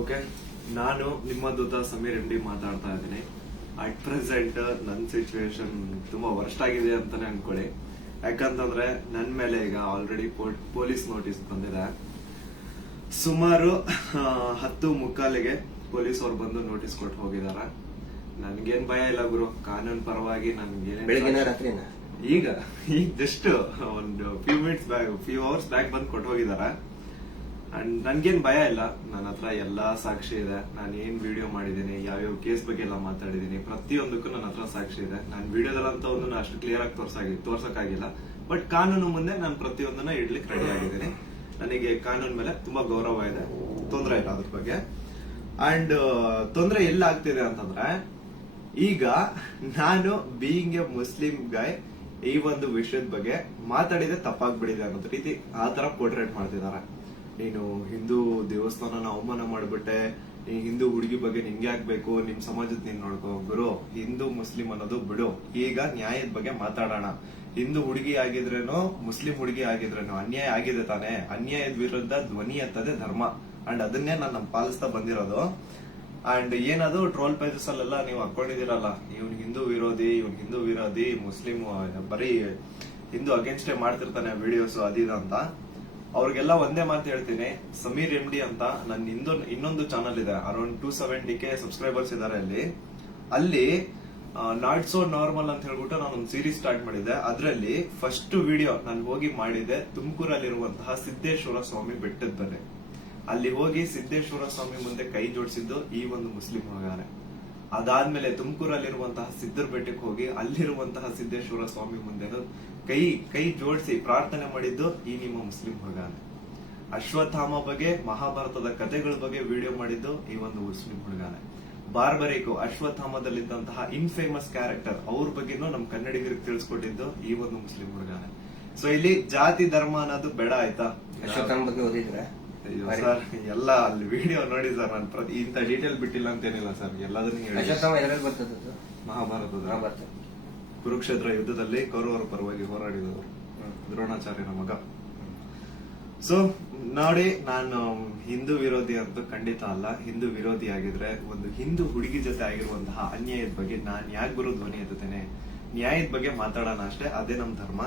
Okay, ನಾನು ನಿಮ್ಮ ದೂತ Sameer MD ಮಾತಾಡ್ತಾ ಇದ್ದೀನಿ. ಅಟ್ ಪ್ರೆಸೆಂಟ್ ನನ್ನ ಸಿಚುವೇಶನ್ ತುಂಬಾ ವರ್ಸ್ಟ್ ಆಗಿದೆ ಅಂತಾನೆ ಅನ್ಕೊಳ್ಳಿ. ಯಾಕಂತಂದ್ರೆ ನನ್ನ ಮೇಲೆ ಈಗ ಆಲ್ರೆಡಿ ಪೊಲೀಸ್ ನೋಟಿಸ್ ಬಂದಿದೆ. ಸುಮಾರು 10:45ಗೆ ಪೊಲೀಸ್ ಅವ್ರು ಬಂದು ನೋಟಿಸ್ ಕೊಟ್ಟು ಹೋಗಿದಾರ. ನನ್ಗೇನ್ ಭಯ ಇಲ್ಲ ಗುರು, ಕಾನೂನು ಪರವಾಗಿ ನನ್ಗೇನೆ ಈಗ ಜಸ್ಟ್ ಒಂದು ಫ್ಯೂ ಅವರ್ಸ್ ಬ್ಯಾಕ್ ಬಂದು ಕೊಟ್ಟು ಹೋಗಿದಾರ. ಅಂಡ್ ನನ್ಗೇನ್ ಭಯ ಇಲ್ಲ, ನನ್ನ ಹತ್ರ ಎಲ್ಲಾ ಸಾಕ್ಷಿ ಇದೆ. ನಾನು ಏನ್ ವಿಡಿಯೋ ಮಾಡಿದೀನಿ, ಯಾವ್ಯಾವ ಕೇಸ್ ಬಗ್ಗೆ ಎಲ್ಲ ಮಾತಾಡಿದೀನಿ, ಪ್ರತಿಯೊಂದಕ್ಕೂ ನನ್ನ ಹತ್ರ ಸಾಕ್ಷಿ ಇದೆ. ನಾನು ವಿಡಿಯೋದಲ್ಲಂತವನ್ನು ಅಷ್ಟು ಕ್ಲಿಯರ್ ಆಗಿ ತೋರ್ಸಕ್ಕಾಗಿಲ್ಲ, ಬಟ್ ಕಾನೂನು ಮುಂದೆ ನಾನು ಪ್ರತಿಯೊಂದನ್ನ ಇಡ್ಲಿಕ್ಕೆ ರೆಡಿ ಆಗಿದ್ದೀನಿ. ನನಗೆ ಕಾನೂನು ಮೇಲೆ ತುಂಬಾ ಗೌರವ ಇದೆ, ತೊಂದರೆ ಇಲ್ಲ ಅದ್ರ ಬಗ್ಗೆ. ಅಂಡ್ ತೊಂದರೆ ಎಲ್ಲ ಆಗ್ತಿದೆ ಅಂತಂದ್ರೆ, ಈಗ ನಾನು ಬೀಯಿಂಗ್ ಎ ಮುಸ್ಲಿಂ ಗಾಯ್ ಈ ಒಂದು ವಿಷಯದ ಬಗ್ಗೆ ಮಾತಾಡಿದ್ರೆ ತಪ್ಪಾಗ್ಬಿಡಿದೆ ಅನ್ನೋ ರೀತಿ ಆ ತರ ಪೋರ್ಟ್ರೇಟ್ ಮಾಡ್ತಿದ್ದಾರೆ. ನೀನು ಹಿಂದೂ ದೇವಸ್ಥಾನನ ಅವಮಾನ ಮಾಡ್ಬಿಟ್ಟೆ, ಈ ಹಿಂದೂ ಹುಡುಗಿ ಬಗ್ಗೆ ನಿಂಗೆ ಆಗ್ಬೇಕು, ನಿಮ್ ಸಮಾಜದ ನೀನ್ ನೋಡ್ಕೋ. ಗುರು, ಹಿಂದೂ ಮುಸ್ಲಿಂ ಅನ್ನೋದು ಬಿಡು, ಈಗ ನ್ಯಾಯದ ಬಗ್ಗೆ ಮಾತಾಡೋಣ. ಹಿಂದೂ ಹುಡುಗಿ ಆಗಿದ್ರೇನೋ ಮುಸ್ಲಿಂ ಹುಡುಗಿ ಆಗಿದ್ರೇನೋ ಅನ್ಯಾಯ ಆಗಿದೆ ತಾನೆ. ಅನ್ಯಾಯದ ವಿರುದ್ಧ ಧ್ವನಿ ಎತ್ತದೆ ಧರ್ಮ. ಅಂಡ್ ಅದನ್ನೇ ನಾನು ಪಾಲಿಸ್ತಾ ಬಂದಿರೋದು. ಅಂಡ್ ಏನದು ಟ್ರೋಲ್ ಪೇಜಸ್ ಅಲ್ಲೆಲ್ಲ ನೀವು ಹಾಕೊಂಡಿದಿರಲ್ಲ, ಇವ್ನ್ ಹಿಂದೂ ವಿರೋಧಿ ಮುಸ್ಲಿಂ ಬರೀ ಹಿಂದೂ ಅಗೇನ್ಸ್ಟೇ ಮಾಡ್ತಿರ್ತಾನೆ ವಿಡಿಯೋಸ್ ಅದಿದ ಅಂತ. ಅವ್ರಿಗೆಲ್ಲ ಒಂದೇ ಮಾತು ಹೇಳ್ತೀನಿ, ಸಮೀರ್ MD ಅಂತ ನನ್ನ ಇನ್ನೊಂದು ಚಾನಲ್ ಇದೆ, ಅರೌಂಡ್ 270K ಸಬ್ಸ್ಕ್ರೈಬರ್ಸ್ ಇದಾರೆ. ಅಲ್ಲಿ ನಾಟ್ ಸೋ ನಾರ್ಮಲ್ ಅಂತ ಹೇಳ್ಬಿಟ್ಟು ನಾನು ಒಂದು ಸೀರೀಸ್ ಸ್ಟಾರ್ಟ್ ಮಾಡಿದ್ದೆ. ಅದರಲ್ಲಿ ಫಸ್ಟ್ ವಿಡಿಯೋ ನಾನು ಹೋಗಿ ಮಾಡಿದ್ದೆ ತುಮಕೂರಲ್ಲಿರುವಂತಹ ಸಿದ್ದೇಶ್ವರ ಸ್ವಾಮಿ ಬೆಟ್ಟದ ಬನ್ನಿ. ಅಲ್ಲಿ ಹೋಗಿ ಸಿದ್ದೇಶ್ವರ ಸ್ವಾಮಿ ಮುಂದೆ ಕೈ ಜೋಡಿಸಿದ್ದು ಈ ಒಂದು ಮುಸ್ಲಿಂ ಹುಡುಗಾನೆ. ಅದಾದ್ಮೇಲೆ ತುಮಕೂರಲ್ಲಿರುವಂತಹ ಸಿದ್ದರ ಬೆಟ್ಟಕ್ಕೆ ಹೋಗಿ ಅಲ್ಲಿರುವಂತಹ ಸಿದ್ದೇಶ್ವರ ಸ್ವಾಮಿ ಮುಂದೆ ಕೈ ಜೋಡಿಸಿ ಪ್ರಾರ್ಥನೆ ಮಾಡಿದ್ದು ಈ ನಿಮ್ಮ ಮುಸ್ಲಿಂ ಹುಡುಗಾನೆ. ಅಶ್ವತ್ಥಾಮ ಬಗ್ಗೆ, ಮಹಾಭಾರತದ ಕಥೆಗಳ ಬಗ್ಗೆ ವಿಡಿಯೋ ಮಾಡಿದ್ದು ಈ ಒಂದು ಮುಸ್ಲಿಂ ಹುಡುಗಾನೆ. ಬಾರ್ಬರಿಕು ಅಶ್ವತ್ಥಾಮದಲ್ಲಿದ್ದಂತಹ ಇನ್ಫೇಮಸ್ ಕ್ಯಾರೆಕ್ಟರ್ ಅವ್ರ ಬಗ್ಗೆನೂ ನಮ್ ಕನ್ನಡಿಗರಿಗೆ ತಿಳಿಸ್ಕೊಟ್ಟಿದ್ದು ಈ ಒಂದು ಮುಸ್ಲಿಂ ಹುಡುಗಾನೆ. ಸೊ ಇಲ್ಲಿ ಜಾತಿ ಧರ್ಮ ಅನ್ನೋದು ಬೇಡ, ಆಯ್ತಾ? ಅಶ್ವತ್ಥಾಮ ಬಗ್ಗೆ ಓದಿದ್ರೆ ಸರ್ ಎಲ್ಲ ಅಲ್ಲಿ ವಿಡಿಯೋ ನೋಡಿ ಸರ್. ನಾನು ಇಂತ ಡೀಟೇಲ್ ಬಿಟ್ಟಿಲ್ಲ ಅಂತ ಏನಿಲ್ಲ ಸರ್, ಎಲ್ಲದನ್ನೂ ಮಹಾಭಾರತದ ಕುರುಕ್ಷೇತ್ರ ಯುದ್ಧದಲ್ಲಿ ಕೌರವರ ಪರವಾಗಿ ಹೋರಾಡಿದವರು ದ್ರೋಣಾಚಾರ್ಯನ ಮಗ. ಸೊ ನೋಡಿ, ನಾನು ಹಿಂದೂ ವಿರೋಧಿ ಅಂತೂ ಖಂಡಿತ ಅಲ್ಲ. ಹಿಂದೂ ವಿರೋಧಿ ಆಗಿದ್ರೆ ಒಂದು ಹಿಂದೂ ಹುಡುಗಿ ಜೊತೆ ಆಗಿರುವಂತಹ ಅನ್ಯಾಯದ ಬಗ್ಗೆ ನಾನ್ ಯಾಕೆ ಗುರು ಧ್ವನಿ ಎತ್ತುತ್ತೇನೆ? ನ್ಯಾಯದ ಬಗ್ಗೆ ಮಾತಾಡೋಣ ಅಷ್ಟೇ, ಅದೇ ನಮ್ ಧರ್ಮ.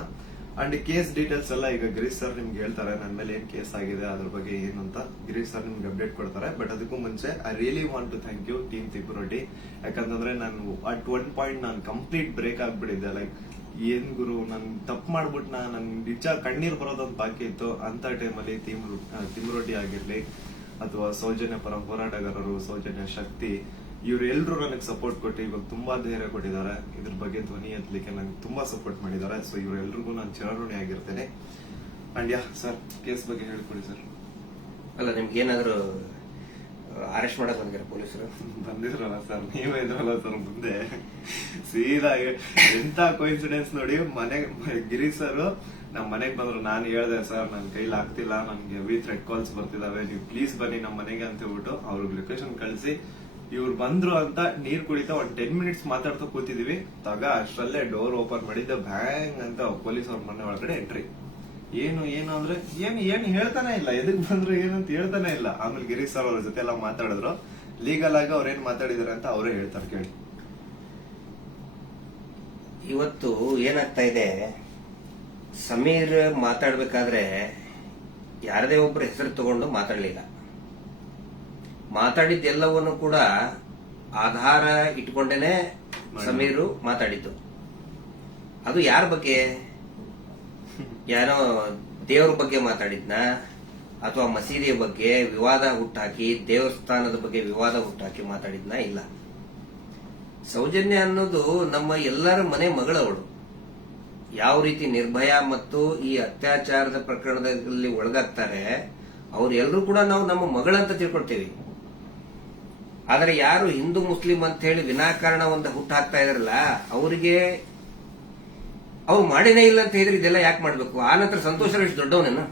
ಅಂಡ್ ಕೇಸ್ ಡೀಟೇಲ್ಸ್ ಎಲ್ಲ ಈಗ ಗಿರೀಶ್ ಸರ್ ನಿಮ್ಗೆ ಹೇಳ್ತಾರೆ, ನನ್ನ ಮೇಲೆ ಏನ್ ಕೇಸ್ ಆಗಿದೆ ಅದ್ರ ಬಗ್ಗೆ ಏನು ಅಂತ ಗಿರೀಶ್ ಸರ್ ನಿಮ್ಗೆ ಅಪ್ಡೇಟ್ ಕೊಡ್ತಾರೆ. ಬಟ್ ಅದಕ್ಕೂ ಮುಂಚೆ I really want to thank you team ತಿಪ್ಪುರೊಡ್ಡಿ. ಯಾಕಂತಂದ್ರೆ ನಾನು ಅಟ್ ಒನ್ ಪಾಯಿಂಟ್ ನಾನು ಕಂಪ್ಲೀಟ್ ಬ್ರೇಕ್ ಆಗ್ಬಿಟ್ಟಿದ್ದೆ. ಲೈಕ್ ಏನ್ ಗುರು, ನನ್ ತಪ್ಪು ಮಾಡ್ಬಿಟ್ಟು ನನ್ ನಿಜ ಕಣ್ಣೀರ್ ಬರೋದೊಂದು ಬಾಕಿ ಇತ್ತು. ಅಂತ ಟೈಮಲ್ಲಿ ತಿಮ್ಮರೊಡ್ಡಿ ಆಗಿರ್ಲಿ ಅಥವಾ ಸೌಜನ್ಯ ಪರ ಹೋರಾಟಗಾರರು, ಸೌಜನ್ಯ ಶಕ್ತಿ, ಇವರೆಲ್ಲರೂ ನನಗೆ ಸಪೋರ್ಟ್ ಕೊಟ್ಟು ಇವಾಗ ತುಂಬಾ ಧೈರ್ಯ ಕೊಟ್ಟಿದ್ದಾರೆ. ಇದ್ರ ಬಗ್ಗೆ ಧ್ವನಿ ಎತ್ತಲಿಕ್ಕೆ ನಂಗೆ ತುಂಬಾ ಸಪೋರ್ಟ್ ಮಾಡಿದ್ದಾರೆ. ಸೊ ಇವರೆಲ್ರಿಗೂ ನಾನು ಚಿರಋಣಿ ಆಗಿರ್ತೇನೆ. ಅಂಡ್ ಯಾ ಸರ್, ಕೇಸ್ ಬಗ್ಗೆ ಹೇಳ್ಕೊಡಿ ಸರ್. ಅಲ್ಲ, ನಿಮ್ಗೆ ಏನಾದ್ರು ಅರೆಸ್ಟ್ ಮಾಡಕ್ ಬಂದಿರ ಪೊಲೀಸರು? ಬಂದಿದ್ರಲ್ಲ ಸರ್, ನೀವೇ ಇದ್ರಲ್ಲ ಸರ್ ಮುಂದೆ. ಸೀದಾ ಎಂತ ಕೋಇನ್ಸಿಡೆನ್ಸ್ ನೋಡಿ, ಗಿರೀಶ್ ಸರ್ ನಮ್ ಮನೆಗ್ ಬಂದ್ರು. ನಾನು ಹೇಳ್ದೆ, ಸರ್ ನನ್ ಕೈಲಿ ಆಗ್ತಿಲ್ಲ, ನನ್ಗೆ ಹೆವಿ ಥ್ರೆಡ್ ಕಾಲ್ಸ್ ಬರ್ತಿದಾವೆ, ನೀವು ಪ್ಲೀಸ್ ಬನ್ನಿ ನಮ್ಮ ಮನೆಗೆ ಅಂತ ಹೇಳ್ಬಿಟ್ಟು ಅವ್ರಿಗೆ ಲೊಕೇಶನ್ ಕಳಿಸಿ ಇವ್ರು ಬಂದ್ರು ಅಂತ ನೀರ್ ಕುಡಿತಾ ಒಂದ್ 10 minutes ಮಾತಾಡ್ತಾ ಕೂತಿದೀವಿ. ಅಷ್ಟರಲ್ಲೇ ಡೋರ್ ಓಪನ್ ಮಾಡಿದ್ದೆ, ಬ್ಯಾಂಗ್ ಅಂತ ಪೊಲೀಸ್ ಅವ್ರ ಮನೆ ಒಳಗಡೆ ಎಂಟ್ರಿ. ಏನು ಅಂದ್ರೆ ಏನು ಹೇಳ್ತಾನೆ ಇಲ್ಲ, ಎದಕ್ ಬಂದ್ರು ಏನಂತ ಹೇಳ್ತಾನೆ ಇಲ್ಲ. ಆಮೇಲೆ ಗಿರೀಶ್ ಸರ್ ಅವ್ರ ಜೊತೆ ಎಲ್ಲ ಮಾತಾಡಿದ್ರು. ಲೀಗಲ್ ಆಗಿ ಅವ್ರೇನ್ ಮಾತಾಡಿದಾರೆ ಅಂತ ಅವರೇ ಹೇಳ್ತಾರೆ, ಕೇಳಿ. ಇವತ್ತು ಏನಾಗ್ತಾ ಇದೆ, ಸಮೀರ್ ಮಾತಾಡ್ಬೇಕಾದ್ರೆ ಯಾರದೇ ಒಬ್ರು ಹೆಸರು ತಗೊಂಡು ಮಾತಾಡ್ಲಿಲ್ಲ. ಮಾತಾಡಿದ್ದೆಲ್ಲವನ್ನು ಕೂಡ ಆಧಾರ ಇಟ್ಕೊಂಡೇನೆ ಸಮೀರು ಮಾತಾಡಿದ್ದು. ಅದು ಯಾರ ಬಗ್ಗೆ? ಯಾರೋ ದೇವರ ಬಗ್ಗೆ ಮಾತಾಡಿದ್ನ, ಅಥವಾ ಮಸೀದಿಯ ಬಗ್ಗೆ ವಿವಾದ ಹುಟ್ಟಾಕಿ, ದೇವಸ್ಥಾನದ ಬಗ್ಗೆ ವಿವಾದ ಹುಟ್ಟಾಕಿ ಮಾತಾಡಿದ್ನ? ಇಲ್ಲ. ಸೌಜನ್ಯ ಅನ್ನೋದು ನಮ್ಮ ಎಲ್ಲರ ಮನೆ ಮಗಳವಳು. ಯಾವ ರೀತಿ ನಿರ್ಭಯ ಮತ್ತು ಈ ಅತ್ಯಾಚಾರದ ಪ್ರಕರಣದಲ್ಲಿ ಒಳಗಾಗ್ತಾರೆ, ಅವ್ರೆಲ್ಲರೂ ಕೂಡ ನಾವು ನಮ್ಮ ಮಗಳಂತ ತಿಳ್ಕೊಳ್ತೇವೆ. ಆದರೆ ಯಾರು ಹಿಂದೂ ಮುಸ್ಲಿಂ ಅಂತ ಹೇಳಿ ವಿನಾಕಾರಣ ಒಂದು ಹುಟ್ಟು ಹಾಕ್ತಾ ಇದಾರಲ್ಲ, ಅವರಿಗೆ ಅವ್ರು ಮಾಡಿನೇ ಇಲ್ಲ ಅಂತ ಹೇಳಿದ್ರೆ ಇದೆಲ್ಲ ಯಾಕೆ ಮಾಡ್ಬೇಕು? ಆ ನಂತರ ಸಂತೋಷರಾವ್ ಎಷ್ಟು ದೊಡ್ಡವನೇನು?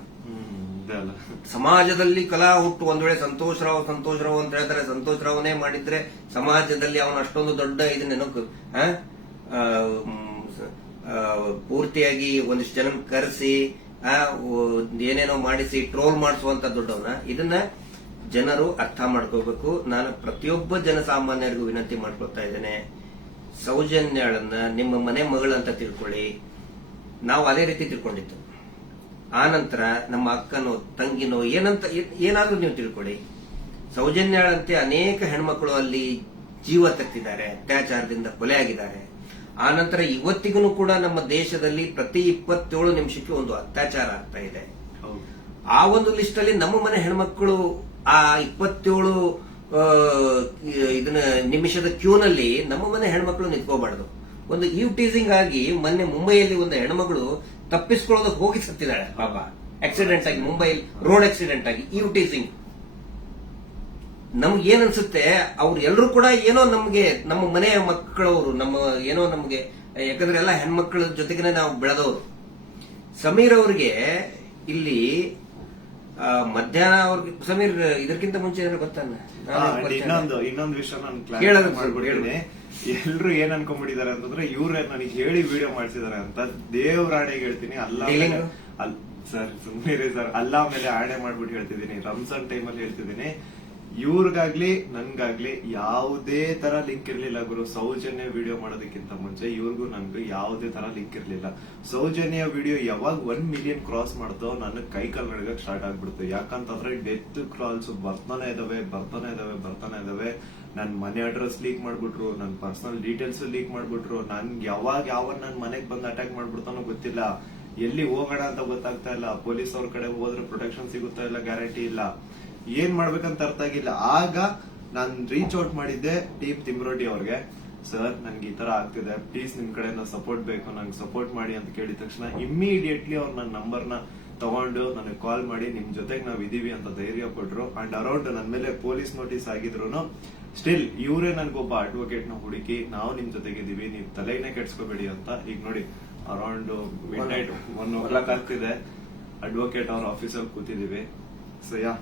ಸಮಾಜದಲ್ಲಿ ಕಲಾ ಹುಟ್ಟು ಒಂದ್ ವೇಳೆ ಸಂತೋಷರಾವ್ ಅಂತ ಹೇಳ್ತಾರೆ, ಸಂತೋಷರಾವ್ನೇ ಮಾಡಿದ್ರೆ ಸಮಾಜದಲ್ಲಿ ಅವನು ಅಷ್ಟೊಂದು ದೊಡ್ಡ ಇದನ್ನೇನೋ ಪೂರ್ತಿಯಾಗಿ ಒಂದಿಷ್ಟು ಜನ ಕರೆಸಿ ಏನೇನೋ ಮಾಡಿಸಿ ಟ್ರೋಲ್ ಮಾಡಿಸುವಂತ ದೊಡ್ಡವನ. ಇದನ್ನ ಜನರು ಅರ್ಥ ಮಾಡ್ಕೋಬೇಕು. ನಾನು ಪ್ರತಿಯೊಬ್ಬ ಜನಸಾಮಾನ್ಯರಿಗೂ ವಿನಂತಿ ಮಾಡ್ಕೊಳ್ತಾ ಇದ್ದೇನೆ, ಸೌಜನ್ಯಳನ್ನ ನಿಮ್ಮ ಮನೆ ಮಗಳಂತ ತಿಳ್ಕೊಳ್ಳಿ. ನಾವು ಅದೇ ರೀತಿ ತಿಳ್ಕೊಂಡಿತ್ತು. ಆನಂತರ ನಮ್ಮ ಅಕ್ಕನೋ ತಂಗಿನೋ ಏನಾದ್ರೂ ನೀವು ತಿಳ್ಕೊಳ್ಳಿ. ಸೌಜನ್ಯಳಂತೆ ಅನೇಕ ಹೆಣ್ಮಕ್ಳು ಅಲ್ಲಿ ಜೀವ ತೆತ್ತಿದ್ದಾರೆ, ಅತ್ಯಾಚಾರದಿಂದ ಕೊಲೆ ಆಗಿದ್ದಾರೆ. ಆನಂತರ ಇವತ್ತಿಗೂ ಕೂಡ ನಮ್ಮ ದೇಶದಲ್ಲಿ ಪ್ರತಿ 27 ನಿಮಿಷಕ್ಕೆ ಒಂದು ಅತ್ಯಾಚಾರ ಆಗ್ತಾ ಇದೆ. ಆ ಒಂದು ಲಿಸ್ಟ್ ಅಲ್ಲಿ ನಮ್ಮ ಮನೆ ಹೆಣ್ಮಕ್ಳು ಆ 27 ಇದನ್ನ ನಿಮಿಷದ ಕ್ಯೂನಲ್ಲಿ ನಮ್ಮ ಮನೆ ಹೆಣ್ಮಕ್ಳು ನಿಂತ್ಕೋಬಾರ್ದು. ಒಂದು ಟೀಸಿಂಗ್ ಆಗಿ ಮೊನ್ನೆ ಮುಂಬೈಯಲ್ಲಿ ಒಂದು ಹೆಣ್ಮಗಳು ತಪ್ಪಿಸ್ಕೊಳ್ಳೋದಕ್ಕೆ ಹೋಗಿ ಸತ್ತಿದ್ದಾಳೆ ಪಾಪ, ಆಕ್ಸಿಡೆಂಟ್ ಆಗಿ, ಮುಂಬೈ ರೋಡ್ ಆಕ್ಸಿಡೆಂಟ್ ಆಗಿ. ಟೀಸಿಂಗ್ ನಮ್ಗೆ ಏನ್ ಅನ್ಸುತ್ತೆ, ಅವ್ರು ಎಲ್ಲರೂ ಕೂಡ ಏನೋ ನಮ್ಗೆ ನಮ್ಮ ಮನೆಯ ಮಕ್ಕಳವರು, ನಮ್ಮ ಏನೋ ನಮ್ಗೆ, ಯಾಕಂದ್ರೆ ಎಲ್ಲ ಹೆಣ್ಮಕ್ಳ ಜೊತೆಗೆ ನಾವು ಬೆಳೆದವರು. ಸಮೀರ್ ಅವ್ರಿಗೆ ಇಲ್ಲಿ ಮಧ್ಯಾಹ್ನ ಅವ್ರಿಗೆ, ಸಮೀರ್ ಇದಕ್ಕಿಂತ ಮುಂಚೆ ಏನಾದ್ರು ಗೊತ್ತಾನ? ಇನ್ನೊಂದು ವಿಷಯ ನಾನು ಕ್ಲಾರಿಫೈ ಮಾಡ್ಬಿಡ್ತೀನಿ. ಎಲ್ರು ಏನ್ ಅನ್ಕೊಂಡ್ಬಿಟ್ಟಿದ್ದಾರೆ ಅಂತಂದ್ರೆ ಇವ್ರೆ ನನಗೆ ಹೇಳಿ ವಿಡಿಯೋ ಮಾಡ್ಸಿದಾರೆ ಅಂತ. ದೇವ್ರಾಣೆಗೆ ಹೇಳ್ತೀನಿ, ಸರ್ ಸುಮ್ಮನೆ ಸರ್, ಅಲ್ಲಾ ಮೇಲೆ ಆಣೆ ಮಾಡ್ಬಿಟ್ಟು ಹೇಳ್ತಿದ್ದೀನಿ, ರಂಜಾನ್ ಟೈಮಲ್ಲಿ ಹೇಳ್ತಿದ್ದೀನಿ. ಇವ್ರಿಗಾಗ್ಲಿ ನನ್ಗಾಗ್ಲಿ ಯಾವುದೇ ತರ ಲಿಂಕ್ ಇರ್ಲಿಲ್ಲ ಗುರು. ಸೌಜನ್ಯ ವಿಡಿಯೋ ಮಾಡೋದಕ್ಕಿಂತ ಮುಂಚೆ ಇವ್ರಿಗೂ ನನ್ಗೂ ಯಾವುದೇ ತರ ಲಿಂಕ್ ಇರ್ಲಿಲ್ಲ. ಸೌಜನ್ಯ ವಿಡಿಯೋ ಯಾವಾಗ 1 ಮಿಲಿಯನ್ ಕ್ರಾಸ್ ಮಾಡ್ತೋ ನನ್ನ ಕೈ ಕಾಲ್ ನಡಗಕ್ ಸ್ಟಾರ್ಟ್ ಆಗ್ಬಿಡ್ತು. ಯಾಕಂತಂದ್ರೆ ಡೆತ್ ಕಾಲ್ಸ್ ಬರ್ತಾನೆ ಇದಾವೆ. ನನ್ ಮನೆ ಅಡ್ರೆಸ್ ಲೀಕ್ ಮಾಡ್ಬಿಟ್ರು, ನನ್ ಪರ್ಸನಲ್ ಡೀಟೇಲ್ಸ್ ಲೀಕ್ ಮಾಡ್ಬಿಟ್ರು. ನನ್ಗೆ ಯಾವ ನನ್ ಮನೆಗ್ ಬಂದು ಅಟ್ಯಾಕ್ ಮಾಡ್ಬಿಡ್ತಾನೋ ಗೊತ್ತಿಲ್ಲ. ಎಲ್ಲಿ ಹೋಗೋಣ ಅಂತ ಗೊತ್ತಾಗ್ತಾ ಇಲ್ಲ. ಪೊಲೀಸ್ ಅವ್ರ ಕಡೆ ಹೋದ್ರೆ ಪ್ರೊಟೆಕ್ಷನ್ ಸಿಗುತ್ತಾ ಇಲ್ಲ, ಗ್ಯಾರಂಟಿ ಇಲ್ಲ. ಏನ್ ಮಾಡ್ಬೇಕಂತ ಅರ್ಥ ಆಗಿಲ್ಲ. ಆಗ ನಾನ್ ರೀಚ್ ಔಟ್ ಮಾಡಿದ್ದೆ ಟೀಮ್ ತಿಮ್ರೋಟಿ ಅವ್ರಿಗೆ. ಸರ್ ನನ್ಗೆ ಈ ತರ ಆಗ್ತಿದೆ, ಪ್ಲೀಸ್ ನಿಮ್ ಕಡೆಯಿಂದ ಸಪೋರ್ಟ್ ಬೇಕು, ನಂಗೆ ಸಪೋರ್ಟ್ ಮಾಡಿ ಅಂತ ಕೇಳಿದ ತಕ್ಷಣ ಇಮ್ಮಿಡಿಯೇಟ್ಲಿ ಅವ್ರು ನನ್ನ ನಂಬರ್ನ ತಗೊಂಡು ನನಗೆ ಕಾಲ್ ಮಾಡಿ ನಿಮ್ ಜೊತೆಗೆ ನಾವ್ ಇದೀವಿ ಅಂತ ಧೈರ್ಯ ಕೊಟ್ರು. ಅಂಡ್ ಅರೌಂಡ್ ನನ್ ಮೇಲೆ ಪೊಲೀಸ್ ನೋಟಿಸ್ ಆಗಿದ್ರು ಸ್ಟಿಲ್ ಇವರೇ ನನ್ಗೊಬ್ಬ ಅಡ್ವೊಕೇಟ್ ನ ಹುಡುಕಿ ನಾವು ನಿಮ್ ಜೊತೆಗಿದೀವಿ, ನೀವ್ ತಲೆನೇ ಕೆಡ್ಸ್ಕೋಬೇಡಿ ಅಂತ. ಈಗ ನೋಡಿ ಅರೌಂಡ್ ಮಿಡ್ ನೈಟ್ 1 ಆಗ್ತಿದೆ, ಅಡ್ವೊಕೇಟ್ ಅವ್ರ ಆಫೀಸಲ್ಲಿ ಕೂತಿದೀವಿ. ಸೊ ಯಾ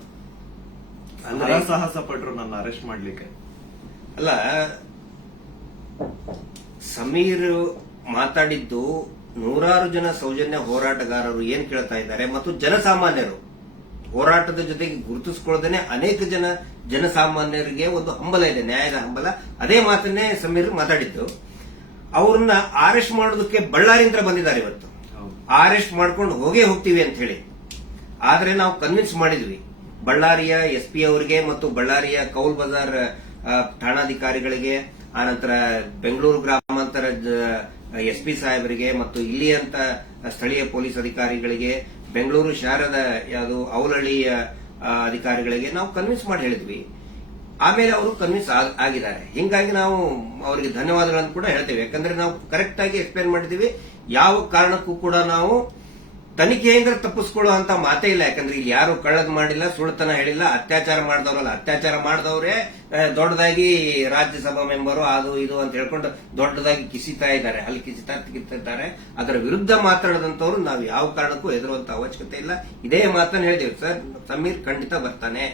ಸಾಹಸ ಪಟ್ರು ನನ್ನ ಅರೆಸ್ಟ್ ಮಾಡ್ಲಿಕ್ಕೆ. ಅಲ್ಲ, ಸಮೀರ್ ಮಾತಾಡಿದ್ದು ನೂರಾರು ಜನ ಸೌಜನ್ಯ ಹೋರಾಟಗಾರರು ಏನ್ ಕೇಳ್ತಾ ಇದ್ದಾರೆ ಮತ್ತು ಜನಸಾಮಾನ್ಯರು ಹೋರಾಟದ ಜೊತೆಗೆ ಗುರುತಿಸಿಕೊಳ್ಳದೇನೆ ಅನೇಕ ಜನಸಾಮಾನ್ಯರಿಗೆ ಒಂದು ಹಂಬಲ ಇದೆ, ನ್ಯಾಯದ ಹಂಬಲ. ಅದೇ ಮಾತನ್ನೇ ಸಮೀರ್ ಮಾತಾಡಿದ್ದು. ಅವ್ರನ್ನ ಅರೆಸ್ಟ್ ಮಾಡೋದಕ್ಕೆ ಬಳ್ಳಾರಿಯಿಂದ ಬಂದಿದ್ದಾರೆ ಇವತ್ತು. ಅರೆಸ್ಟ್ ಮಾಡ್ಕೊಂಡು ಹೋಗ್ತೀವಿ ಅಂತ ಹೇಳಿ. ಆದ್ರೆ ನಾವು ಕನ್ವಿನ್ಸ್ ಮಾಡಿದ್ವಿ ಬಳ್ಳಾರಿಯ SP ಅವರಿಗೆ ಮತ್ತು ಬಳ್ಳಾರಿಯ ಕೌಲ್ ಬಜಾರ್ ಠಾಣಾಧಿಕಾರಿಗಳಿಗೆ, ಆನಂತರ ಬೆಂಗಳೂರು ಗ್ರಾಮಾಂತರ SP ಸಾಹೇಬರಿಗೆ ಮತ್ತು ಇಲ್ಲಿಯಂತ ಸ್ಥಳೀಯ ಪೊಲೀಸ್ ಅಧಿಕಾರಿಗಳಿಗೆ, ಬೆಂಗಳೂರು ಶಹರದ ಯಾವುದು ಅವಲಹಳ್ಳಿಯ ಅಧಿಕಾರಿಗಳಿಗೆ ನಾವು ಕನ್ವಿನ್ಸ್ ಮಾಡಿ ಹೇಳಿದ್ವಿ. ಆಮೇಲೆ ಅವರು ಕನ್ವಿನ್ಸ್ ಆಗಿದ್ದಾರೆ. ಹಿಂಗಾಗಿ ನಾವು ಅವರಿಗೆ ಧನ್ಯವಾದಗಳನ್ನು ಕೂಡ ಹೇಳ್ತೇವೆ. ಯಾಕಂದ್ರೆ ನಾವು ಕರೆಕ್ಟ್ ಆಗಿ ಎಕ್ಸ್ಪ್ಲೇನ್ ಮಾಡಿದೀವಿ. ಯಾವ ಕಾರಣಕ್ಕೂ ಕೂಡ ನಾವು ತನಿಖೆಯಿಂದ ತಪ್ಪಿಸ್ಕೊಳ್ಳುವಂತ ಮಾತೇ ಇಲ್ಲ. ಯಾಕಂದ್ರೆ ಇಲ್ಲಿ ಯಾರು ಕಳ್ಳದ್ ಮಾಡಿಲ್ಲ, ಸುಳ್ತನ ಹೇಳಿಲ್ಲ, ಅತ್ಯಾಚಾರ ಮಾಡಿದವರಲ್ಲ. ಅತ್ಯಾಚಾರ ಮಾಡಿದವರೇ ದೊಡ್ಡದಾಗಿ ರಾಜ್ಯಸಭಾ ಮೆಂಬರು ಅದು ಇದು ಅಂತ ಹೇಳ್ಕೊಂಡು ದೊಡ್ಡದಾಗಿ ಕಿಸಿತಾ ಇದ್ದಾರೆ, ಅಲ್ಲಿ ಕಿಸಿತಾರೆ. ಅದರ ವಿರುದ್ಧ ಮಾತಾಡದಂತವ್ರು ನಾವು ಯಾವ ಕಾರಣಕ್ಕೂ ಹೆದರುವಂತ ಅವಶ್ಯಕತೆ ಇಲ್ಲ. ಇದೇ ಮಾತನ್ನು ಹೇಳಿದೇವೆ ಸರ್, ಸಮೀರ್ ಖಂಡಿತ ಬರ್ತಾನೆ,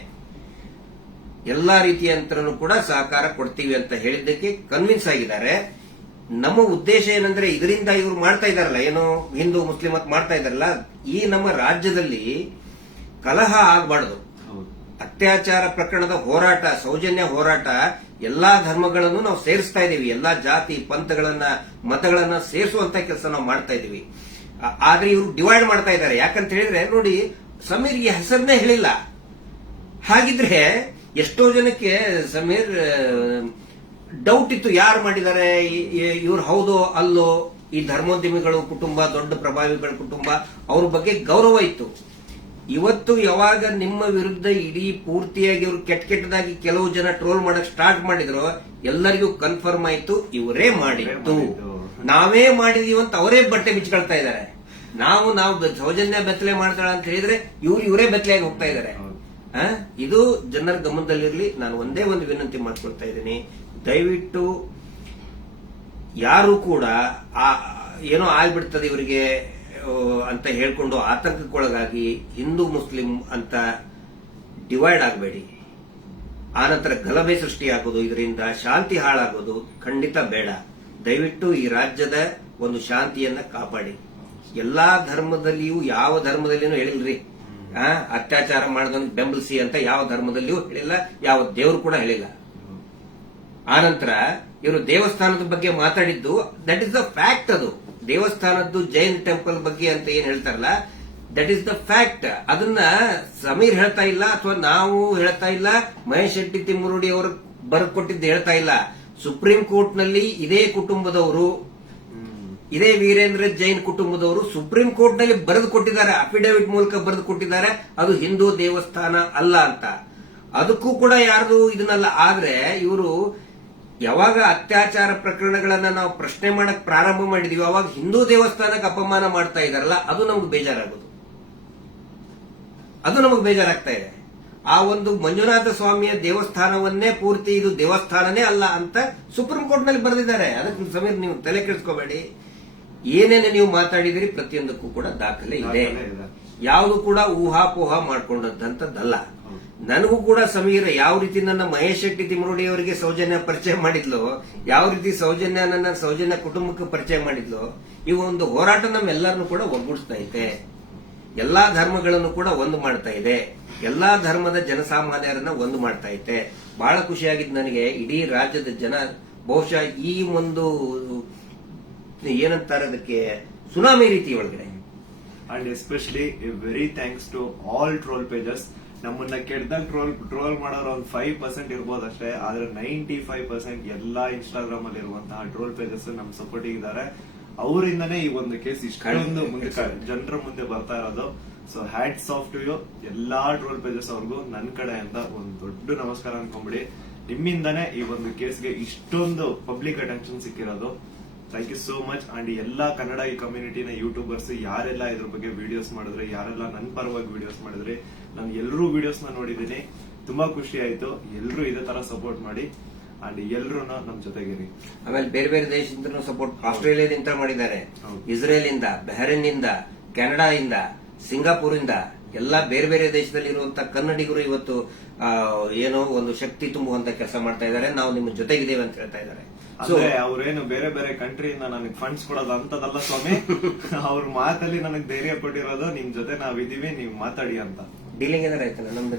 ಎಲ್ಲಾ ರೀತಿಯಂತರೂ ಕೂಡ ಸಹಕಾರ ಕೊಡ್ತೀವಿ ಅಂತ ಹೇಳಿದ್ದಕ್ಕೆ ಕನ್ವಿನ್ಸ್ ಆಗಿದ್ದಾರೆ. ನಮ್ಮ ಉದ್ದೇಶ ಏನಂದ್ರೆ ಇದರಿಂದ ಇವರು ಮಾಡ್ತಾ ಇದಾರಲ್ಲ, ಏನು ಹಿಂದೂ ಮುಸ್ಲಿಂ ಅಂತ ಮಾಡ್ತಾ ಇದಾರಲ್ಲ, ಈ ನಮ್ಮ ರಾಜ್ಯದಲ್ಲಿ ಕಲಹ ಆಗಬಾರ್ದು. ಅತ್ಯಾಚಾರ ಪ್ರಕರಣದ ಹೋರಾಟ, ಸೌಜನ್ಯ ಹೋರಾಟ, ಎಲ್ಲಾ ಧರ್ಮಗಳನ್ನು ನಾವು ಸೇರಿಸ್ತಾ ಇದೀವಿ. ಎಲ್ಲಾ ಜಾತಿ ಪಂಥಗಳನ್ನ ಮತಗಳನ್ನ ಸೇರಿಸುವಂತ ಕೆಲಸ ನಾವು ಮಾಡ್ತಾ ಇದೀವಿ. ಆದ್ರೆ ಇವರು ಡಿವೈಡ್ ಮಾಡ್ತಾ ಇದ್ದಾರೆ. ಯಾಕಂತ ಹೇಳಿದ್ರೆ ನೋಡಿ, ಸಮೀರ್ ಈ ಹೆಸರನ್ನೇ ಹೇಳಿಲ್ಲ. ಹಾಗಿದ್ರೆ ಎಷ್ಟೋ ಜನಕ್ಕೆ ಸಮೀರ್ ಡೌಟ್ ಇತ್ತು, ಯಾರು ಮಾಡಿದ್ದಾರೆ, ಇವ್ರು ಹೌದೋ ಅಲ್ಲೋ. ಈ ಧರ್ಮೋದ್ಯಮಿಗಳು ಕುಟುಂಬ, ದೊಡ್ಡ ಪ್ರಭಾವಿಗಳ ಕುಟುಂಬ, ಅವ್ರ ಬಗ್ಗೆ ಗೌರವ ಇತ್ತು. ಇವತ್ತು ಯಾವಾಗ ನಿಮ್ಮ ವಿರುದ್ಧ ಇಡೀ ಪೂರ್ತಿಯಾಗಿ ಇವರು ಕೆಟ್ಟದಾಗಿ ಕೆಲವು ಜನ ಟ್ರೋಲ್ ಮಾಡಕ್ ಸ್ಟಾರ್ಟ್ ಮಾಡಿದ್ರು, ಎಲ್ಲರಿಗೂ ಕನ್ಫರ್ಮ್ ಆಯ್ತು ಇವರೇ ಮಾಡಿದ್ದು, ನಾವೇ ಮಾಡಿದೀವಿ ಅಂತ ಅವರೇ ಬಟ್ಟೆ ಬಿಚ್ಕೊಳ್ತಾ ಇದ್ದಾರೆ. ನಾವು ಸೌಜನ್ಯ ಬೆತ್ತಲೆ ಮಾಡ್ತಾಳ ಅಂತ ಹೇಳಿದ್ರೆ ಇವರೇ ಬೆತ್ತಲೆಯಾಗಿ ಹೋಗ್ತಾ ಇದ್ದಾರೆ. ಇದು ಜನರ ಗಮನದಲ್ಲಿರಲಿ. ನಾನು ಒಂದೇ ಒಂದು ವಿನಂತಿ ಮಾಡ್ಕೊಳ್ತಾ ಇದ್ದೀನಿ, ದಯವಿಟ್ಟು ಯಾರು ಕೂಡ ಏನೋ ಆಗ್ಬಿಡ್ತದೆ ಇವರಿಗೆ ಅಂತ ಹೇಳ್ಕೊಂಡು ಆತಂಕಕ್ಕೊಳಗಾಗಿ ಹಿಂದೂ ಮುಸ್ಲಿಂ ಅಂತ ಡಿವೈಡ್ ಆಗಬೇಡಿ. ಆನಂತರ ಗಲಭೆ ಸೃಷ್ಟಿಯಾಗೋದು, ಇದರಿಂದ ಶಾಂತಿ ಹಾಳಾಗೋದು ಖಂಡಿತ ಬೇಡ. ದಯವಿಟ್ಟು ಈ ರಾಜ್ಯದ ಒಂದು ಶಾಂತಿಯನ್ನ ಕಾಪಾಡಿ. ಎಲ್ಲಾ ಧರ್ಮದಲ್ಲಿಯೂ ಯಾವ ಧರ್ಮದಲ್ಲಿನೂ ಹೇಳಿಲ್ರಿ ಅತ್ಯಾಚಾರ ಮಾಡಿದವನಿಗೆ ಬೆಂಬಲಿಸಿ ಅಂತ ಯಾವ ಧರ್ಮದಲ್ಲಿಯೂ ಹೇಳಿಲ್ಲ, ಯಾವ ದೇವರು ಕೂಡ ಹೇಳಿಲ್ಲ. ಆನಂತರ ಇವರು ದೇವಸ್ಥಾನದ ಬಗ್ಗೆ ಮಾತಾಡಿದ್ದು ದಟ್ ಇಸ್ ದ ಫ್ಯಾಕ್ಟ್. ಅದು ದೇವಸ್ಥಾನದ್ದು ಜೈನ್ ಟೆಂಪಲ್ ಬಗ್ಗೆ ಅಂತ ಏನ್ ಹೇಳ್ತಾರಲ್ಲ, ದಟ್ ಇಸ್ ದ ಫ್ಯಾಕ್ಟ್. ಅದನ್ನ ಸಮೀರ್ ಹೇಳ್ತಾ ಇಲ್ಲ, ಅಥವಾ ನಾವು ಹೇಳ್ತಾ ಇಲ್ಲ, ಮಹೇಶ್ ಶೆಟ್ಟಿ ತಿಮ್ಮರುಡಿ ಅವರು ಬರ್ಕೊಟ್ಟಿದ್ದು ಹೇಳ್ತಾ ಇಲ್ಲ. ಸುಪ್ರೀಂ ಕೋರ್ಟ್ ನಲ್ಲಿ ಇದೇ ಕುಟುಂಬದವರು, ಇದೇ ವೀರೇಂದ್ರ ಜೈನ್ ಕುಟುಂಬದವರು ಸುಪ್ರೀಂ ಕೋರ್ಟ್ ನಲ್ಲಿ ಬರೆದು ಕೊಟ್ಟಿದ್ದಾರೆ, ಅಫಿಡವಿಟ್ ಮೂಲಕ ಬರೆದು ಕೊಟ್ಟಿದ್ದಾರೆ, ಅದು ಹಿಂದೂ ದೇವಸ್ಥಾನ ಅಲ್ಲ ಅಂತ. ಅದಕ್ಕೂ ಕೂಡ ಯಾರ್ದು ಇದನ್ನಲ್ಲ. ಆದ್ರೆ ಇವರು ಯಾವಾಗ ಅತ್ಯಾಚಾರ ಪ್ರಕರಣಗಳನ್ನ ನಾವು ಪ್ರಶ್ನೆ ಮಾಡಕ್ ಪ್ರಾರಂಭ ಮಾಡಿದೀವಿ, ಅವಾಗ ಹಿಂದೂ ದೇವಸ್ಥಾನಕ್ಕೆ ಅಪಮಾನ ಮಾಡ್ತಾ ಇದಾರಲ್ಲ, ಅದು ನಮ್ಗೆ ಬೇಜಾರಾಗೋದು, ಅದು ನಮಗೆ ಬೇಜಾರಾಗ್ತಾ ಇದೆ. ಆ ಒಂದು ಮಂಜುನಾಥ ಸ್ವಾಮಿಯ ದೇವಸ್ಥಾನವನ್ನೇ ಪೂರ್ತಿ ಇದು ದೇವಸ್ಥಾನನೇ ಅಲ್ಲ ಅಂತ ಸುಪ್ರೀಂ ಕೋರ್ಟ್ ನಲ್ಲಿ ಬರೆದಿದ್ದಾರೆ. ಅದಕ್ಕೆ ಸಮೀರ್ ನೀವು ತಲೆ ಕೆಡಿಸ್ಕೋಬೇಡಿ. ಏನೇನು ನೀವು ಮಾತಾಡಿದಿರಿ ಪ್ರತಿಯೊಂದಕ್ಕೂ ಕೂಡ ದಾಖಲೆ ಇದೆ. ಯಾವುದು ಕೂಡ ಊಹಾಪೋಹ ಮಾಡ್ಕೊಂಡಂತದ್ದಲ್ಲ. ನನಗೂ ಕೂಡ ಸಮೀರ್ ಯಾವ ರೀತಿ ನನ್ನ ಮಹೇಶ್ ಶೆಟ್ಟಿ ತಿಮ್ಮರುಡಿ ಅವರಿಗೆ ಸೌಜನ್ಯ ಪರಿಚಯ ಮಾಡಿದ್ಲು, ಯಾವ ರೀತಿ ನನ್ನ ಸೌಜನ್ಯ ಕುಟುಂಬಕ್ಕೆ ಪರಿಚಯ ಮಾಡಿದ್ಲು, ಈ ಒಂದು ಹೋರಾಟ ನಮ್ಮೆಲ್ಲರನ್ನು ಕೂಡ ಒಗ್ಗೂಡಿಸ್ತಾ ಇದೆ. ಎಲ್ಲಾ ಧರ್ಮಗಳನ್ನು ಕೂಡ ಒಂದು ಮಾಡ್ತಾ ಇದೆ, ಎಲ್ಲಾ ಧರ್ಮದ ಜನಸಾಮಾನ್ಯರನ್ನ ಒಂದು ಮಾಡ್ತಾ ಇದೆ. ಬಹಳ ಖುಷಿಯಾಗಿದ್ದು ನನಗೆ. ಇಡೀ ರಾಜ್ಯದ ಜನ ಬಹುಶಃ ಈ ಒಂದು ಏನಂತಾರೆ ಅದಕ್ಕೆ ಸುನಾಮಿ ರೀತಿ ಒಳಗಡೆ. And especially very thanks to all troll pages. ನಮ್ಮನ್ನ ಕೆಟ್ಟದಾಗ ಟ್ರೋಲ್ ಮಾಡೋರು ಒಂದು 5% ಇರ್ಬೋದಷ್ಟೇ, ಆದ್ರೆ 95% ಎಲ್ಲಾ ಇನ್ಸ್ಟಾಗ್ರಾಮ್ ಅಲ್ಲಿ ಇರುವಂತಹ ಟ್ರೋಲ್ ಪೇಜಸ್ ನಮ್ ಸಪೋರ್ಟ್ ಇದ್ದಾರೆ. ಅವರಿಂದನೇ ಈ ಒಂದು ಕೇಸ್ ಇಷ್ಟೊಂದು ಮುಂದೆ ಜನರ ಮುಂದೆ ಬರ್ತಾ ಇರೋದು. So hats off to you ಎಲ್ಲಾ ಟ್ರೋಲ್ ಪೇಜಸ್ ಅವ್ರಿಗೂ ನನ್ನ ಕಡೆಯಿಂದ ಒಂದು ದೊಡ್ಡ ನಮಸ್ಕಾರ ಅನ್ಕೊಂಬಿಡಿ. ನಿಮ್ಮಿಂದಾನೇ ಈ ಒಂದು ಕೇಸ್ಗೆ ಇಷ್ಟೊಂದು ಪಬ್ಲಿಕ್ ಅಟೆನ್ಷನ್ ಸಿಕ್ಕಿರೋದು. Thank you so much. And ಎಲ್ಲಾ ಕನ್ನಡ ಈ ಕಮ್ಯುನಿಟಿನ ಯೂಟ್ಯೂಬರ್ಸ್ ಯಾರೆಲ್ಲ ಇದ್ರ ಬಗ್ಗೆ ವಿಡಿಯೋಸ್ ಮಾಡಿದ್ರೆ, ಯಾರೆಲ್ಲ ನನ್ನ ಪರವಾಗಿ ವಿಡಿಯೋಸ್ ಮಾಡಿದ್ರೆ, ನಾನು ಎಲ್ಲರೂ ವಿಡಿಯೋಸ್ ನ ನೋಡಿದೀನಿ. ತುಂಬಾ ಖುಷಿ ಆಯ್ತು. ಎಲ್ಲರೂ ಇದೇ ತರ ಸಪೋರ್ಟ್ ಮಾಡಿ ಅಂಡ್ ಎಲ್ರು ನಮ್ ಜೊತೆಗಿರಿ. ಆಮೇಲೆ ಬೇರೆ ಬೇರೆ ದೇಶದಿಂದ ಸಪೋರ್ಟ್ ಆಸ್ಟ್ರೇಲಿಯಾದಿಂದ ಮಾಡಿದ್ದಾರೆ, ಇಸ್ರೇಲ್ ಇಂದ, ಬಹರೇನ್ ಇಂದ, ಕೆನಡಾ ಇಂದ, ಸಿಂಗಾಪುರ್ ಇಂದ, ಎಲ್ಲಾ ಬೇರೆ ಬೇರೆ ದೇಶದಲ್ಲಿ ಇರುವಂತಹ ಕನ್ನಡಿಗರು ಇವತ್ತು ಏನೋ ಒಂದು ಶಕ್ತಿ ತುಂಬುವಂತ ಕೆಲಸ ಮಾಡ್ತಾ ಇದ್ದಾರೆ. ನಾವು ನಿಮ್ಮ ಜೊತೆಗಿದ್ದೇವೆ ಅಂತ ಹೇಳ್ತಾ ಇದ್ದಾರೆ. ಅಂದ್ರೆ ಅವ್ರೇನು ಬೇರೆ ಬೇರೆ ಕಂಟ್ರಿಯಿಂದ ನನಗೆ ಫಂಡ್ಸ್ ಕೊಡೋದು ಅಂತದಲ್ಲ ಸ್ವಾಮಿ. ಅವ್ರ ಮಾತಲ್ಲಿ ನನಗೆ ಧೈರ್ಯ ಕೊಟ್ಟಿರೋದು ನಿಮ್ ಜೊತೆ ನಾವಿದೀವಿ, ನೀವ್ ಮಾತಾಡಿ ಅಂತ. ಡೀಲಿಂಗ್ ಏನಾರ ಆಯ್ತಲ್ಲ ನಮ್ದು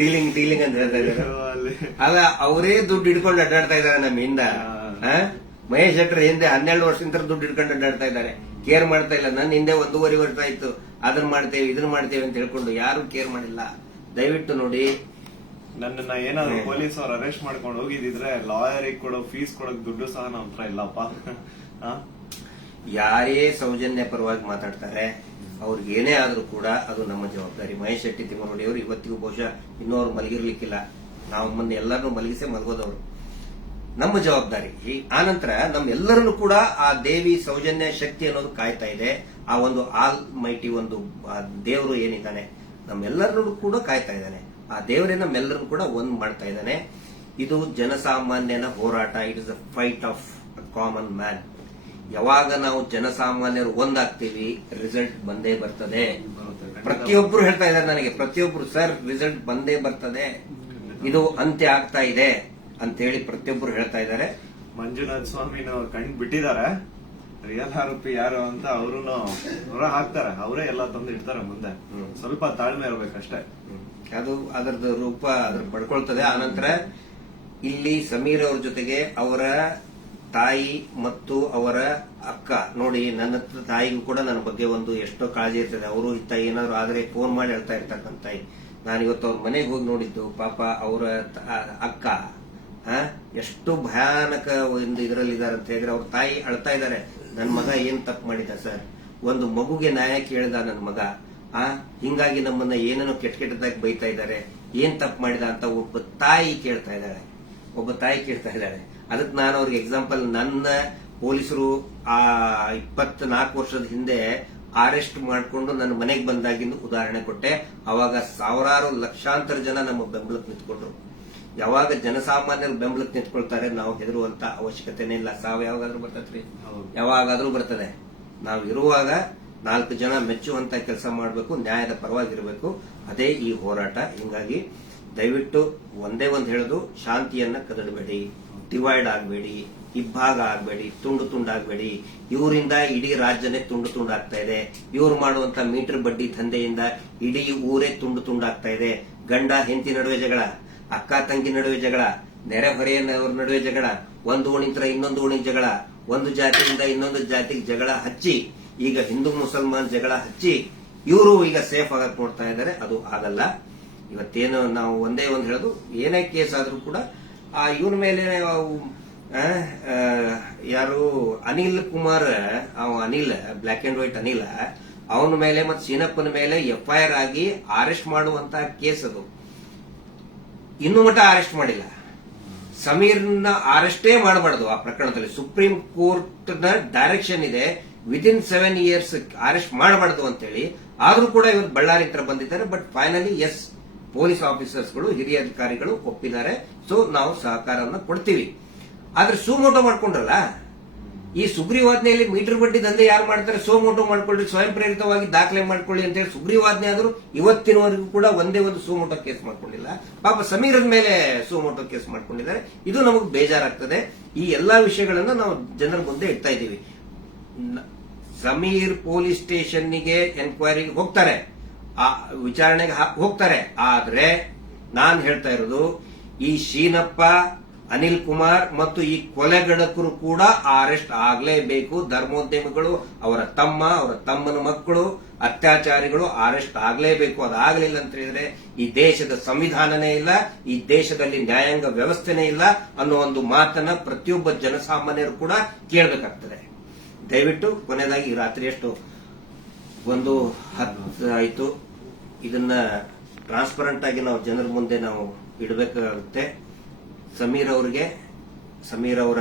ಡೀಲಿಂಗ್ ಅಂತ ಹೇಳ್ತಾ ಇದ್ದಾರೆ. ಅಲ್ಲ, ಅವರೇ ದುಡ್ಡು ಹಿಡ್ಕೊಂಡು ಅಡ್ಡಾಡ್ತಾ ಇದ್ದಾರೆ ನಮ್ಮಿಂದ. ಮಹೇಶ್ ಶೆಟ್ಟರ್ ಹಿಂದೆ 12 ವರ್ಷದಿಂದ ದುಡ್ಡು ಹಿಡ್ಕೊಂಡು ಅಡ್ಡಾಡ್ತಾ ಇದ್ದಾರೆ. ಕೇರ್ ಮಾಡ್ತಾ ಇಲ್ಲ. ನನ್ನ ಹಿಂದೆ 1.5 ವರ್ಷ ಆಯ್ತು ಅದನ್ನ ಮಾಡ್ತೇವೆ ಇದನ್ನ ಮಾಡ್ತೇವೆ ಅಂತ ಹೇಳ್ಕೊಂಡು ಯಾರು ಕೇರ್ ಮಾಡಿಲ್ಲ. ದಯವಿಟ್ಟು ನೋಡಿ, ನನ್ನನ್ನ ಏನಾದ್ರು ಪೊಲೀಸ್ ಅವ್ರು ಅರೆಸ್ಟ್ ಮಾಡ್ಕೊಂಡು ಹೋಗಿದ್ರೆ ಲಾಯರಿಗೆ ಕೊಡೋ ಫೀಸ್ ಕೊಡೋಕ್ ದುಡ್ಡು ಸಹ ನಮ್ಮ ಹತ್ರ ಇಲ್ಲಪ್ಪ. ಯಾರೇ ಸೌಜನ್ಯ ಪರವಾಗಿ ಮಾತಾಡ್ತಾರೆ ಅವ್ರಿಗೆ ಏನೇ ಆದ್ರೂ ಕೂಡ ಅದು ನಮ್ಮ ಜವಾಬ್ದಾರಿ. ಮಹೇಶ್ ಶೆಟ್ಟಿ ತಿಮ್ಮರುಡಿ ಅವರು ಇವತ್ತಿಗೂ ಬಹುಶಃ ಇನ್ನೂ ಅವ್ರು ಮಲಗಿರ್ಲಿಕ್ಕಿಲ್ಲ. ನಾವು ಮೊನ್ನೆ ಎಲ್ಲರನ್ನೂ ಮಲಗಿಸೇ ಮಲಗೋದವ್ರು. ನಮ್ಮ ಜವಾಬ್ದಾರಿ. ಆನಂತರ ನಮ್ಮೆಲ್ಲರನ್ನು ಕೂಡ ಆ ದೇವಿ ಸೌಜನ್ಯ ಶಕ್ತಿ ಅನ್ನೋದು ಕಾಯ್ತಾ ಇದೆ. ಆ ಒಂದು ಆಲ್ ಮೈಟಿ ಒಂದು ದೇವರು ಏನಿದ್ದಾನೆ ನಮ್ಮೆಲ್ಲರನ್ನು ಕೂಡ ಕಾಯ್ತಾ ಇದ್ದಾನೆ. ಆ ದೇವರೇ ನಮ್ಮೆಲ್ಲರನ್ನು ಕೂಡ ಒಂದ್ ಮಾಡ್ತಾ ಇದ್ದಾನೆ. ಇದು ಜನಸಾಮಾನ್ಯನ ಹೋರಾಟ. It is a fight of a common man. ಯಾವಾಗ ನಾವು ಜನಸಾಮಾನ್ಯರು ಒಂದಾಗ್ತೀವಿ ರಿಸಲ್ಟ್ ಬಂದೇ ಬರ್ತದೆ. ಪ್ರತಿಯೊಬ್ರು ಹೇಳ್ತಾ ಇದ್ದಾರೆ ನನಗೆ, ಪ್ರತಿಯೊಬ್ರು ಸರ್ ರಿಸಲ್ಟ್ ಬಂದೇ ಬರ್ತದೆ, ಇದು ಅಂತ್ಯ ಆಗ್ತಾ ಇದೆ ಅಂತ ಹೇಳಿ ಪ್ರತಿಯೊಬ್ರು ಹೇಳ್ತಾ ಇದ್ದಾರೆ. ಮಂಜುನಾಥ ಸ್ವಾಮಿನ ಕಂಡು ಬಿಟ್ಟಿದ್ದಾರೆ. ರಿಯಲ್ ಆರೋಪಿ ಯಾರು ಅಂತ ಅವ್ರು ಹೊರ ಹಾಕ್ತಾರೆ. ಅವರೇ ಎಲ್ಲ ತಂದು ಇಡ್ತಾರೆ ಮುಂದೆ. ಸ್ವಲ್ಪ ತಾಳ್ಮೆ ಇರ್ಬೇಕಷ್ಟೇ. ಅದು ಅದರದ ರೂಪ ಅದ್ರ ಪಡ್ಕೊಳ್ತದೆ. ಆನಂತರ ಇಲ್ಲಿ ಸಮೀರ್ ಅವ್ರ ಜೊತೆಗೆ ಅವರ ತಾಯಿ ಮತ್ತು ಅವರ ಅಕ್ಕ ನೋಡಿ, ನನ್ನ ತಾಯಿಗೂ ಕೂಡ ನನ್ನ ಬಗ್ಗೆ ಒಂದು ಎಷ್ಟೋ ಕಾಳಜಿ ಇರ್ತದೆ. ಅವರು ಇತ್ತ ಏನಾದ್ರು ಆದ್ರೆ ಫೋನ್ ಮಾಡಿ ಹೇಳ್ತಾ ಇರ್ತಾರೆ ನನ್ನ ತಾಯಿ. ನಾನು ಇವತ್ತು ಅವ್ರ ಮನೆಗೆ ಹೋಗಿ ನೋಡಿದ್ದು, ಪಾಪ ಅವರ ಅಕ್ಕ ಎಷ್ಟು ಭಯಾನಕ ಒಂದು ಇದರಲ್ಲಿ ಇದಾರೆ ಅಂತ ಹೇಳಿದ್ರೆ ಅವ್ರ ತಾಯಿ ಅಳ್ತಾ ಇದ್ದಾರೆ. ನನ್ನ ಮಗ ಏನ್ ತಪ್ಪು ಮಾಡಿದ ಸರ್, ಒಂದು ಮಗುಗೆ ನ್ಯಾಯ ಕೇಳಿದ ನನ್ನ ಮಗ, ಹಿಂಗಾಗಿ ನಮ್ಮನ್ನ ಏನೇನೋ ಕೆಟ್ಟದಾಗಿ ಬೈತಾ ಇದ್ದಾರೆ, ಏನ್ ತಪ್ಪು ಮಾಡಿದ ಅಂತ ಒಬ್ಬ ತಾಯಿ ಕೇಳ್ತಾ ಇದ್ದಾಳೆ. ಅದಕ್ಕೆ ನಾನು ಅವ್ರಿಗೆ ಎಕ್ಸಾಂಪಲ್, ನನ್ನ ಪೊಲೀಸರು ಆ 24 ವರ್ಷದ ಹಿಂದೆ ಅರೆಸ್ಟ್ ಮಾಡಿಕೊಂಡು ನನ್ನ ಮನೆಗೆ ಬಂದಾಗಿಂದು ಉದಾಹರಣೆ ಕೊಟ್ಟೆ. ಅವಾಗ ಸಾವಿರಾರು ಲಕ್ಷಾಂತರ ಜನ ನಮ್ಮ ಬೆಂಬಲಕ್ಕೆ ನಿಂತ್ಕೊಂಡ್ರು. ಯಾವಾಗ ಜನಸಾಮಾನ್ಯರು ಬೆಂಬಲಕ್ಕೆ ನಿಂತ್ಕೊಳ್ತಾರೆ ನಾವು ಹೆದರುವಂತ ಅವಶ್ಯಕತೆನೇ ಇಲ್ಲ. ಸಾವು ಯಾವಾಗಾದ್ರೂ ಬರ್ತದ್ರಿ, ಯಾವಾಗಾದ್ರೂ ಬರ್ತದೆ. ನಾವು ಇರುವಾಗ 4 ಜನ ಮೆಚ್ಚುವಂತ ಕೆಲಸ ಮಾಡಬೇಕು, ನ್ಯಾಯದ ಪರವಾಗಿರಬೇಕು. ಅದೇ ಈ ಹೋರಾಟ. ಹಿಂಗಾಗಿ ದಯವಿಟ್ಟು ಒಂದೇ ಒಂದು ಹೇಳೋದು, ಶಾಂತಿಯನ್ನ ಕದಡಬೇಡಿ, ಡಿವೈಡ್ ಆಗಬೇಡಿ, ಇಬ್ಬಾಗ ಆಗಬೇಡಿ, ತುಂಡು ತುಂಡಾಗಬೇಡಿ. ಇವರಿಂದ ಇಡೀ ರಾಜ್ಯನೇ ತುಂಡು ತುಂಡಾಗ್ತಾ ಇದೆ. ಇವ್ರು ಮಾಡುವಂತ ಮೀಟರ್ ಬಡ್ಡಿ ದಂಧೆಯಿಂದ ಇಡೀ ಊರೇ ತುಂಡು ತುಂಡಾಗ್ತಾ ಇದೆ. ಗಂಡ ಹೆಂಡತಿ ನಡುವೆ ಜಗಳ, ಅಕ್ಕ ತಂಗಿ ನಡುವೆ ಜಗಳ, ನೆರೆಹೊರೆಯವ್ರ ನಡುವೆ ಜಗಳ, ಒಂದು ಓಣಿಂತ್ರ ಇನ್ನೊಂದು ಓಣಿಗೆ ಜಗಳ, ಒಂದು ಜಾತಿಯಿಂದ ಇನ್ನೊಂದು ಜಾತಿಗೆ ಜಗಳ ಹಚ್ಚಿ, ಈಗ ಹಿಂದೂ ಮುಸಲ್ಮಾನ್ ಜಗಳ ಹಚ್ಚಿ ಇವರು ಈಗ ಸೇಫ್ ಆಗಕ್ ನೋಡ್ತಾ ಇದ್ದಾರೆ. ಅದು ಆಗಲ್ಲ. ಇವತ್ತೇನು ನಾವು ಒಂದೇ ಒಂದು ಹೇಳೋದು, ಏನೇ ಕೇಸ್ ಆದ್ರೂ ಕೂಡ ಆ ಇವನ ಮೇಲೆ ಯಾರು Anil Kumar, Anil black and white Anil, ಅವನ ಮೇಲೆ ಮತ್ತು ಸೀನಪ್ಪನ ಮೇಲೆ FIR ಆಗಿ ಅರೆಸ್ಟ್ ಮಾಡುವಂತ ಕೇಸ್ ಅದು. ಇನ್ನೂ ಮಟ್ಟ ಅರೆಸ್ಟ್ ಮಾಡಿಲ್ಲ. ಸಮೀರ್ನ ಅರೆಸ್ಟೇ ಮಾಡಬಾರ್ದು ಆ ಪ್ರಕರಣದಲ್ಲಿ. ಸುಪ್ರೀಂ ಕೋರ್ಟ್ ನ ಡೈರೆಕ್ಷನ್ ಇದೆ, ವಿದಿನ್ 7 years ಅರೆಸ್ಟ್ ಮಾಡಬಾರ್ದು ಅಂತೇಳಿ. ಆದ್ರೂ ಕೂಡ ಇವರು ಬಳ್ಳಾರಿ ಹತ್ರ ಬಂದಿದ್ದಾರೆ. ಬಟ್ ಫೈನಲಿ ಎಸ್, ಪೊಲೀಸ್ ಆಫೀಸರ್ಸ್ಗಳು, ಹಿರಿಯ ಅಧಿಕಾರಿಗಳು ಒಪ್ಪಿದ್ದಾರೆ. ಸೊ ನಾವು ಸಹಕಾರವನ್ನು ಕೊಡ್ತೀವಿ. ಆದ್ರೆ ಸುಮೋಟೋ ಮಾಡ್ಕೊಂಡ್ರಲ್ಲ, ಈ ಸುಗ್ರೀವಾಜ್ಞೆಯಲ್ಲಿ ಮೀಟರ್ ಬಡ್ಡಿ ದಂಧೆ ಯಾರು ಮಾಡ್ತಾರೆ, ಸೋಮೋಟೋ ಮಾಡ್ಕೊಳ್ಳಿ, ಸ್ವಯಂ ಪ್ರೇರಿತವಾಗಿ ದಾಖಲೆ ಮಾಡ್ಕೊಳ್ಳಿ ಅಂತ ಹೇಳಿ ಸುಗ್ರೀವಾಜ್ಞೆ ಆದ್ರೂ ಇವತ್ತಿನವರೆಗೂ ಕೂಡ ಒಂದೇ ಒಂದು ಸೋಮೋಟೋ ಕೇಸ್ ಮಾಡ್ಕೊಂಡಿಲ್ಲ. ಪಾಪ ಸಮೀರನ ಮೇಲೆ ಸೋಮೋಟೋ ಕೇಸ್ ಮಾಡ್ಕೊಂಡಿದ್ದಾರೆ. ಇದು ನಮಗೆ ಬೇಜಾರಾಗ್ತದೆ. ಈ ಎಲ್ಲಾ ವಿಷಯಗಳನ್ನ ನಾವು ಜನರ ಮುಂದೆ ಇಡ್ತಾ ಇದ್ದೀವಿ. ಸಮೀರ್ ಪೊಲೀಸ್ ಸ್ಟೇಷನ್ಗೆ ಎನ್ಕ್ವೈರಿಗೆ ಹೋಗ್ತಾರೆ, ಆ ವಿಚಾರಣೆಗೆ ಹೋಗ್ತಾರೆ. ಆದ್ರೆ ನಾನ್ ಹೇಳ್ತಾ ಇರೋದು, ಈ ಶೀನಪ್ಪ, ಅನಿಲ್ ಕುಮಾರ್ ಮತ್ತು ಈ ಕೊಲೆಗಡಕರು ಕೂಡ ಅರೆಸ್ಟ್ ಆಗಲೇಬೇಕು. ಧರ್ಮೋದ್ಯಮಿಗಳು, ಅವರ ತಮ್ಮ, ಅವರ ತಮ್ಮನ ಮಕ್ಕಳು, ಅತ್ಯಾಚಾರಿಗಳು ಅರೆಸ್ಟ್ ಆಗಲೇಬೇಕು. ಅದಾಗಲಿಲ್ಲ ಅಂತ ಹೇಳಿದ್ರೆ ಈ ದೇಶದ ಸಂವಿಧಾನನೇ ಇಲ್ಲ, ಈ ದೇಶದಲ್ಲಿ ನ್ಯಾಯಾಂಗ ವ್ಯವಸ್ಥೆನೇ ಇಲ್ಲ ಅನ್ನೋ ಒಂದು ಮಾತನ್ನ ಪ್ರತಿಯೊಬ್ಬ ಜನಸಾಮಾನ್ಯರು ಕೂಡ ಕೇಳಬೇಕಾಗ್ತದೆ. ದಯವಿಟ್ಟು ಕೊನೆಯದಾಗಿ ರಾತ್ರಿ ಎಷ್ಟು 1:10 ಆಯಿತು. ಇದನ್ನ ಟ್ರಾನ್ಸ್ಪರೆಂಟ್ ಆಗಿ ನಾವು ಜನರ ಮುಂದೆ ನಾವು ಇಡಬೇಕಾಗುತ್ತೆ. ಸಮೀರ್ ಅವರ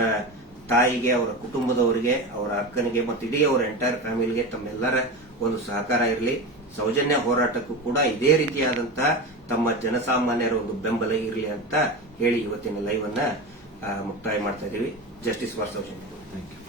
ತಾಯಿಗೆ, ಅವರ ಕುಟುಂಬದವರಿಗೆ, ಅವರ ಅಕ್ಕನಿಗೆ ಮತ್ತು ಇಡೀ ಅವರ ಎಂಟೈರ್ ಫ್ಯಾಮಿಲಿಗೆ ತಮ್ಮೆಲ್ಲರ ಒಂದು ಸಹಕಾರ ಇರಲಿ. ಸೌಜನ್ಯ ಹೋರಾಟಕ್ಕೂ ಕೂಡ ಇದೇ ರೀತಿಯಾದಂತಹ ತಮ್ಮ ಜನಸಾಮಾನ್ಯರ ಒಂದು ಬೆಂಬಲ ಇರಲಿ ಅಂತ ಹೇಳಿ ಇವತ್ತಿನ ಲೈವ್ ಅನ್ನ ಮುಕ್ತಾಯ ಮಾಡ್ತಾ ಇದ್ದೀವಿ. Justice for Soujanya. Thank you.